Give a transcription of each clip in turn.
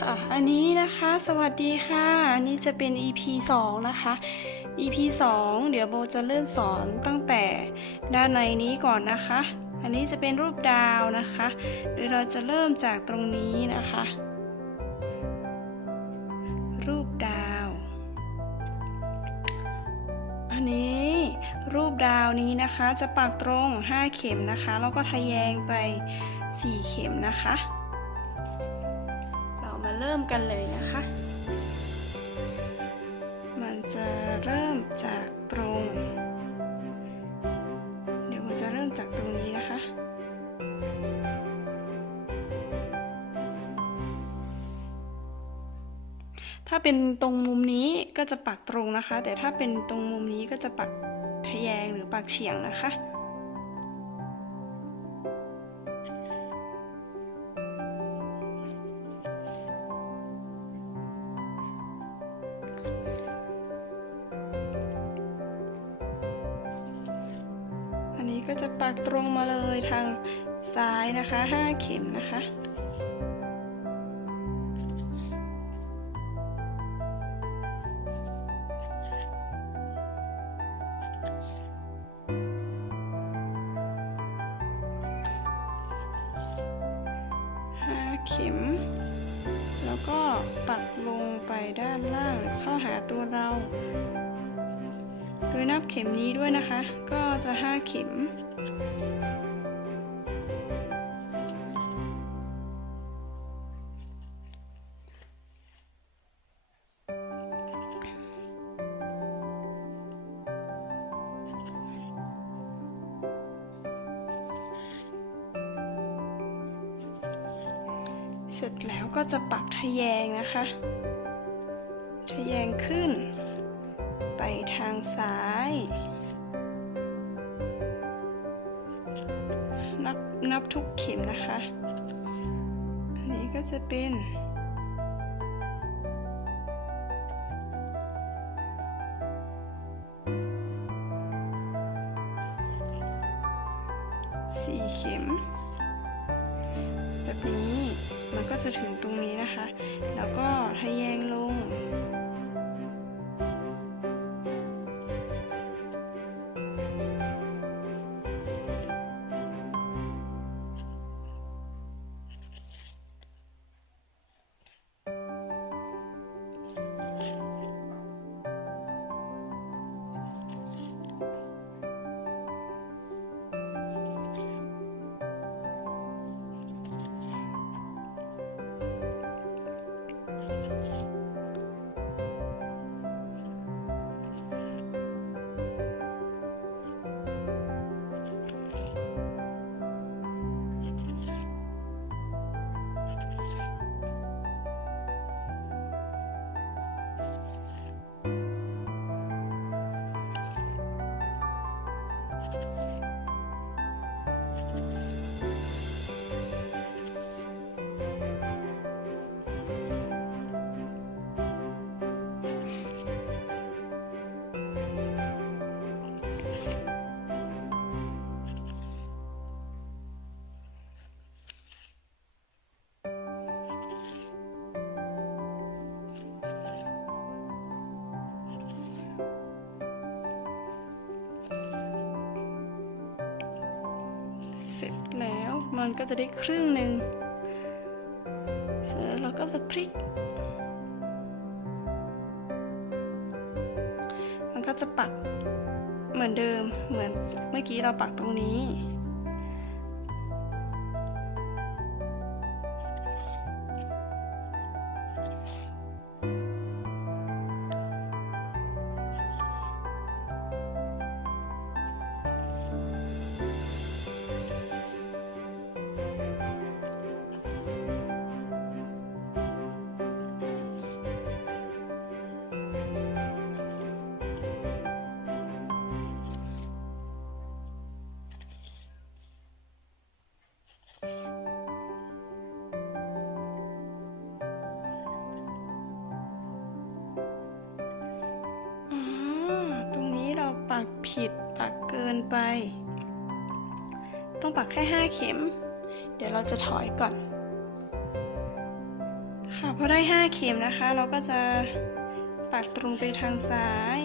ค่ะอันนี้นะคะสวัสดีค่ะอันนี้จะเป็น EP 2นะคะ EP 2เดี๋ยวโบจะเริ่มสอนตั้งแต่ด้านในนี้ก่อนนะคะอันนี้จะเป็นรูปดาวนะคะโดยเราจะเริ่มจากตรงนี้นะคะรูปดาวอันนี้รูปดาวนี้นะคะจะปักตรง5เข็มนะคะแล้วก็ทะแยงไป4เข็มนะคะเรามาเริ่มกันเลยนะคะมันจะเริ่มจากตรงเดี๋ยวมันจะเริ่มจากตรงนี้นะคะถ้าเป็นตรงมุมนี้ก็จะปักตรงนะคะแต่ถ้าเป็นตรงมุมนี้ก็จะปักทะแยงหรือปักเฉียงนะคะอันนี้ก็จะปักตรงมาเลยทางซ้ายนะคะ5เข็มนะคะเข็มแล้วก็ปักลงไปด้านล่างเข้าหาตัวเราโดยนับเข็มนี้ด้วยนะคะก็จะ5เข็มเสร็จแล้วก็จะปักทะแยงนะคะทะแยงขึ้นไปทางซ้ายนับทุกเข็มนะคะอันนี้ก็จะเป็น4เข็มแบบนี้มันก็จะถึงตรงนี้นะคะแล้วก็ทะแยงลงเสร็จแล้วมันก็จะได้ครึ่งหนึ่งเสร็จแล้วเราก็จะพลิกมันก็จะปักเหมือนเดิมเหมือนเมื่อกี้เราปักตรงนี้ปักผิดปักเกินไปต้องปักแค่5เข็มเดี๋ยวเราจะถอยก่อน ค่ะพอได้5เข็มนะคะเราก็จะปักตรงไปทางซ้าย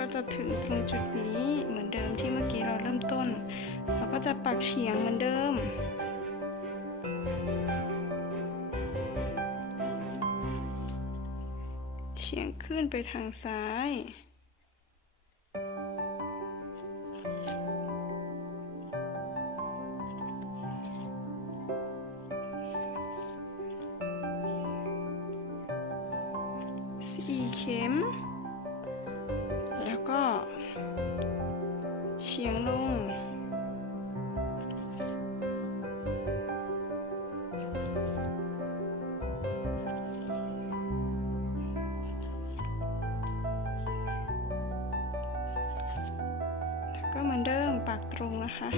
ก็จะถึงตรงจุดนี้เหมือนเดิมที่เมื่อกี้เราเริ่มต้นเราก็จะปักเฉียงเหมือนเดิมเฉียงขึ้นไปทางซ้าย4 เข็มแล้วก็เฉียงลงแล้วก็เหมือนเดิมปักตรงนะคะ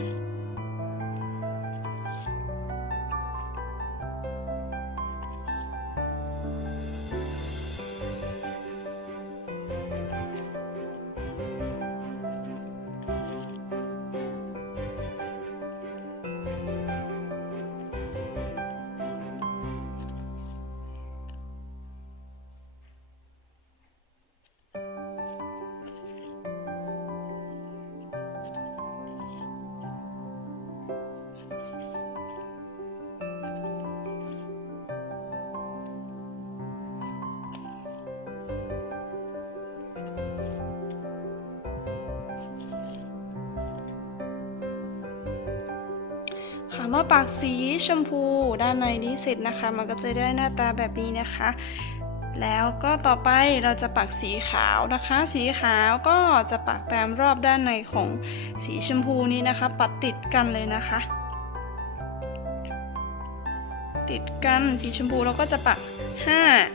เมื่อปักสีชมพูด้านในนี้เสร็จนะคะมันก็จะได้หน้าตาแบบนี้นะคะแล้วก็ต่อไปเราจะปักสีขาวนะคะสีขาวก็จะปักตามรอบด้านในของสีชมพูนี้นะคะปักติดกันเลยนะคะติดกันสีชมพูเราก็จะปัก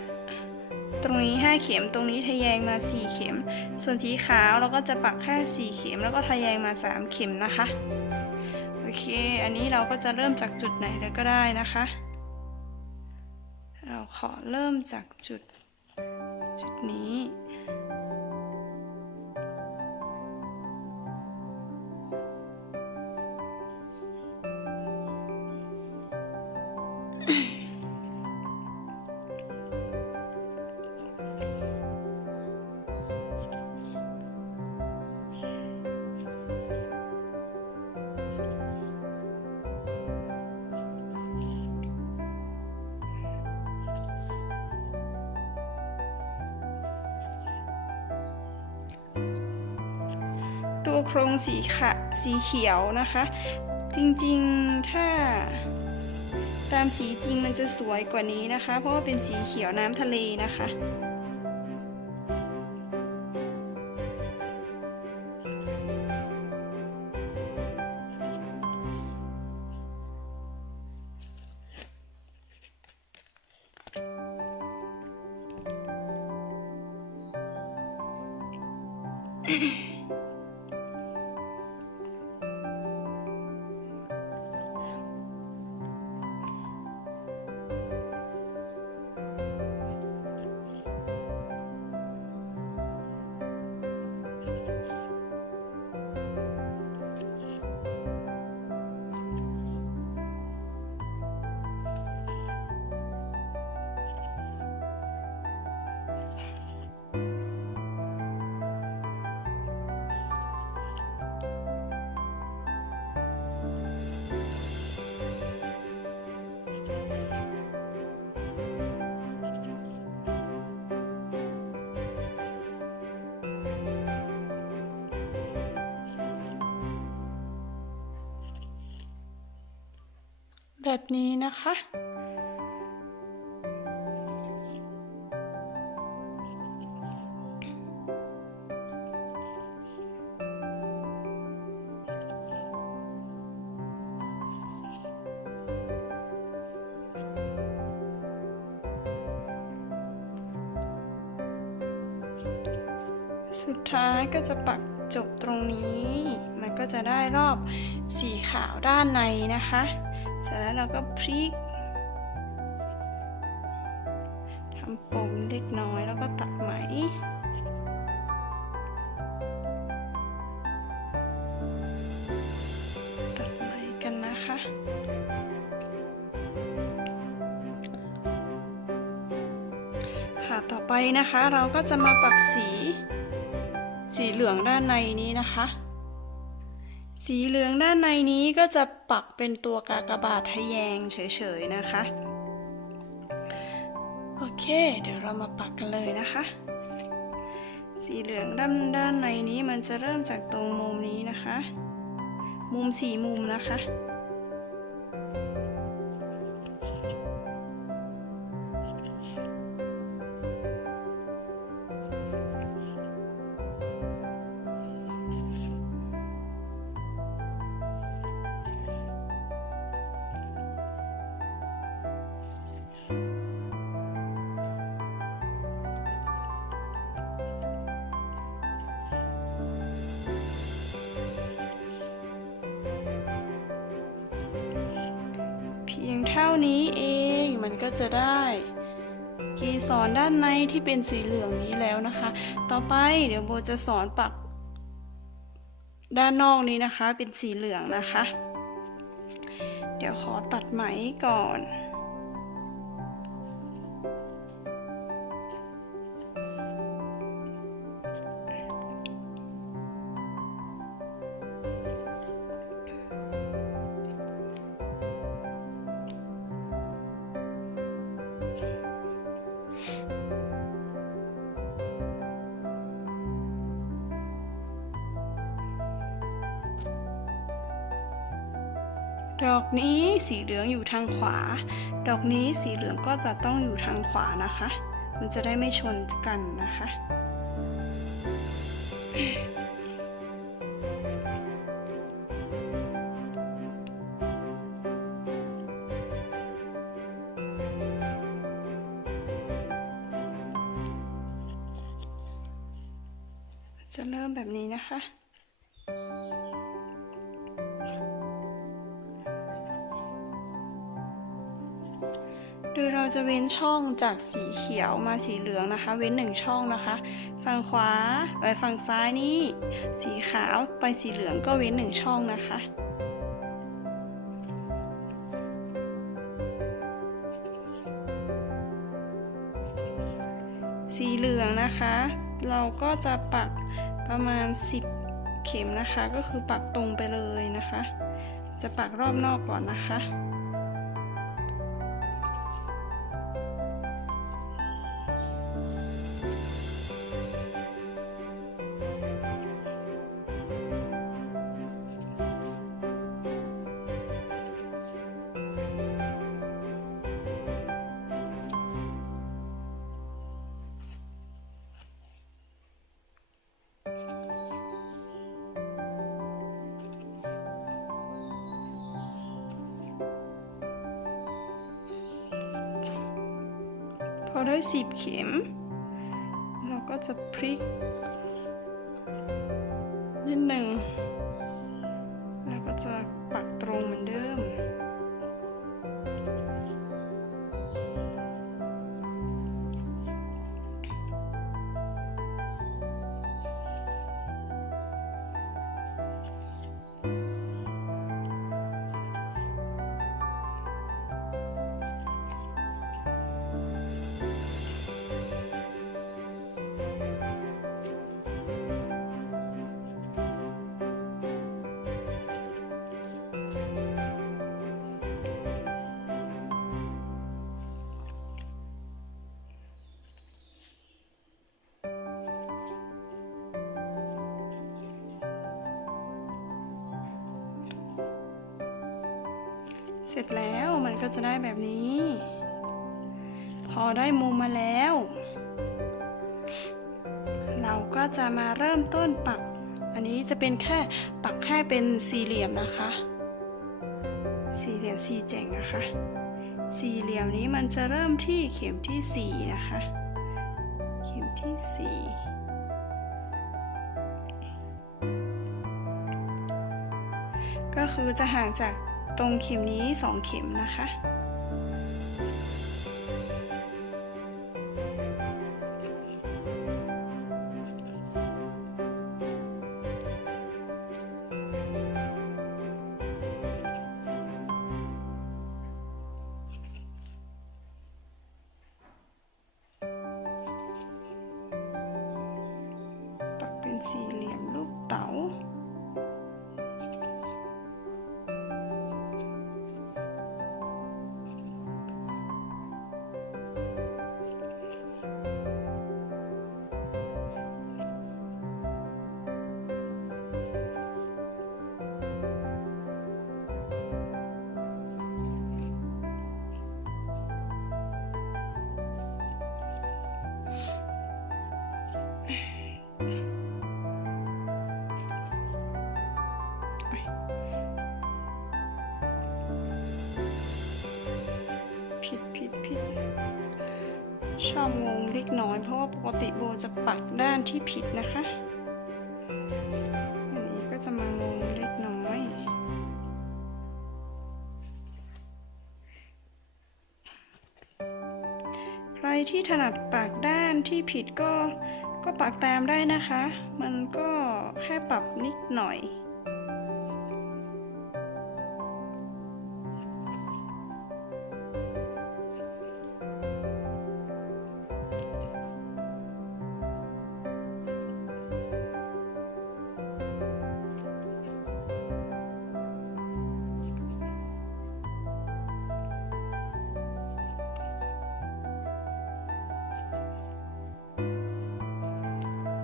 5ตรงนี้5เข็มตรงนี้ทะแยงมา4เข็มส่วนสีขาวเราก็จะปักแค่4เข็มแล้วก็ทะแยงมา3เข็มนะคะโอเคอันนี้เราก็จะเริ่มจากจุดไหนเลยก็ได้นะคะเราขอเริ่มจากจุดนี้ ตัวโครงสีเขียวนะคะจริงๆถ้าตามสีจริงมันจะสวยกว่านี้นะคะเพราะว่าเป็นสีเขียวน้ำทะเลนะคะแบบนี้นะคะสุดท้ายก็จะปักจบตรงนี้มันก็จะได้รอบสีขาวด้านในนะคะ จากนั้นเราก็พลิกทำปมเล็กน้อยแล้วก็ตัดไหมกันนะคะค่ะต่อไปนะคะเราก็จะมาปักสีเหลืองด้านในนี้นะคะสีเหลืองด้านในนี้ก็จะปักเป็นตัวกากบาททะแยงเฉยๆนะคะโอเคเดี๋ยวเรามาปักกันเลยนะคะสีเหลืองด้านในนี้มันจะเริ่มจากตรงมุมนี้นะคะมุม4 มุมนะคะเพียงเท่านี้เองมันก็จะได้เกสรด้านในที่เป็นสีเหลืองนี้แล้วนะคะต่อไปเดี๋ยวโบจะสอนปักด้านนอกนี้นะคะเป็นสีเหลืองนะคะเดี๋ยวขอตัดไหมก่อนดอกนี้สีเหลืองอยู่ทางขวาดอกนี้สีเหลืองก็จะต้องอยู่ทางขวานะคะมันจะได้ไม่ชนกันนะคะจะเริ่มแบบนี้นะคะโดยเราจะเว้นช่องจากสีเขียวมาสีเหลืองนะคะเว้น1 ช่องนะคะฝั่งขวาไปฝั่งซ้ายนี่สีขาวไปสีเหลืองก็เว้น1 ช่องนะคะสีเหลืองนะคะเราก็จะปักประมาณ10 เข็มนะคะก็คือปักตรงไปเลยนะคะจะปักรอบนอกก่อนนะคะพอได้10 เข็มเราก็จะพลิกนิดหนึ่งแล้วก็จะปักตรงเหมือนเดิมเสร็จแล้วมันก็จะได้แบบนี้พอได้มุมมาแล้วเราก็จะมาเริ่มต้นปักอันนี้จะเป็นปักแค่เป็นสี่เหลี่ยมนะคะสี่เหลี่ยมสี่แจ่งนะคะสี่เหลี่ยมนี้มันจะเริ่มที่เข็มที่4นะคะเข็มที่4ก็คือจะห่างจาก ตรงเข็มนี้2เข็มนะคะปักเป็นสี่เหลี่ยมรูปเต๋าผิดชอบงงเล็กน้อยเพราะว่าปกติโบจะปักด้านที่ผิดนะคะอันนี้ก็จะมางงเล็กน้อยใครที่ถนัดปักด้านที่ผิดก็ปักตามได้นะคะมันก็แค่ปรับนิดหน่อย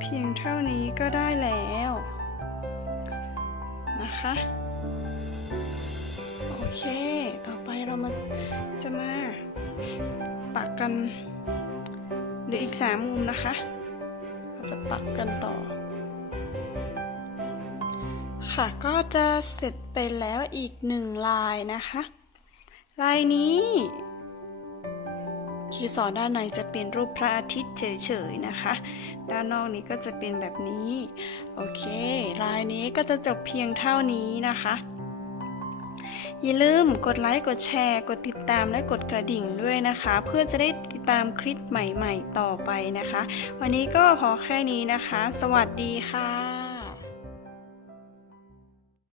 เพียงเท่านี้ก็ได้แล้วนะคะโอเคต่อไปเราจะมาปักกันเหลืออีก3มุมนะคะเราจะปักกันต่อค่ะก็จะเสร็จไปแล้วอีก1ลายนะคะลายนี้เกสรด้านในจะเป็นรูปพระอาทิตย์เฉยๆนะคะด้านนอกนี้ก็จะเป็นแบบนี้โอเคลายนี้ก็จะจบเพียงเท่านี้นะคะอย่าลืมกดไลค์กดแชร์กดติดตามและกดกระดิ่งด้วยนะคะเพื่อจะได้ติดตามคลิปใหม่ๆต่อไปนะคะวันนี้ก็พอแค่นี้นะคะสวัสดีค่ะ